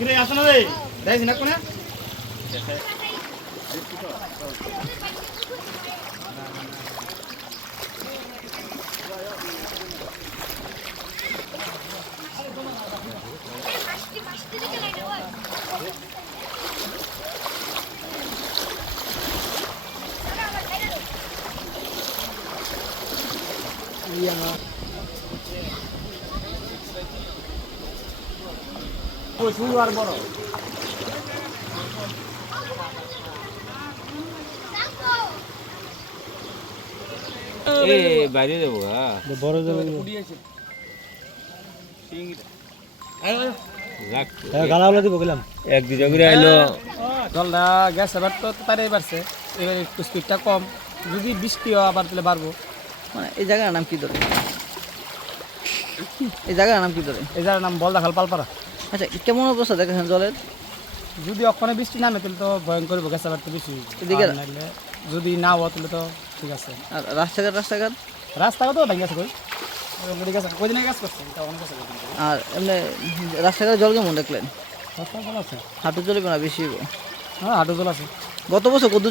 কিরে আসো না রে দেখিস না কোনা প্রচুর আর বড় বাইরে দেবো বড় যাবে গালাগুলো দিব গেলাম এক দুটা করে আইলো জলটা গ্যাস এবার তো তারাই বাড়ছে এবার একটু স্পিডটা কম যদি বৃষ্টি হয় আবার তাহলে বাড়বো মানে এই জায়গার নাম কি ধরে এই জায়গার নাম কি ধরে এই জায়গার নাম বলদাখাল পালপাড়া আচ্ছা কেমন অবস্থা দেখেছেন জলের যদি ওখানে বৃষ্টি নামে তাহলে তো ভয়ঙ্কর গ্যাস এবার তো বেশি এদিকে আর নাইলে যদি না হয় তাহলে তো ঠিক আছে আর রাস্তাঘাট রাস্তাঘাট তো ভেঙে গেছে কই দিনে গ্যাস করছে এটা অনেক আছে আর এমনি রাস্তাঘাটে জল কেমন দেখলেন রাস্তা ভালো আছে হাঁটু চলবে না বেশি হইবো? হ্যাঁ হাঁটু জল আছে গত বছর কত